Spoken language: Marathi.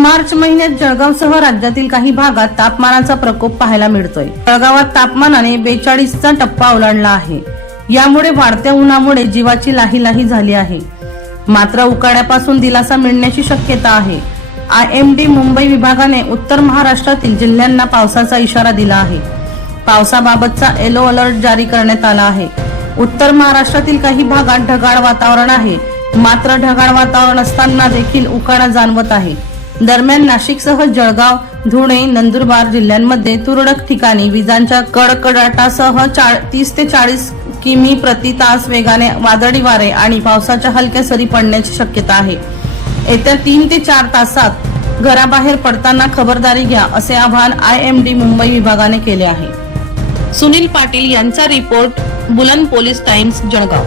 मार्च महिन्यात जळगावसह राज्यातील काही भागात तापमानाचा प्रकोप पाहायला मिळतोय. जळगावात तापमानाने बेचाळीसचा टप्पा ओलांडला आहे. यामुळे वाढत्या उन्हामुळे जीवाची लाही लाही झाली आहे. मात्र उकाड्यापासून दिलासा मिळण्याची शक्यता आहे. आय एम डी मुंबई विभागाने उत्तर महाराष्ट्रातील जिल्ह्यांना पावसाचा इशारा दिला आहे. पावसाबाबतचा येलो अलर्ट जारी करण्यात आला आहे. उत्तर महाराष्ट्रातील काही भागात ढगाळ वातावरण आहे. मात्र ढगाळ वातावरण असताना देखील उकाडा जाणवत आहे. दरम्यान नाशिकसह जळगाव धुळे नंदुरबार जिल्ह्यांमध्ये तुरळक ठिकाणी विजांच्या कडकडाटासह तीस ते चाळीस किमी प्रति तास वेगाने वादळी वारे आणि पावसाच्या हलक्या सरी पडण्याची शक्यता आहे. येत्या तीन ते चार तासात घराबाहेर पडताना खबरदारी घ्या असे आवाहन आय एम डी मुंबई विभागाने केले आहे. सुनील पाटील यांचा रिपोर्ट बुलंद पोलीस टाइम्स जळगाव.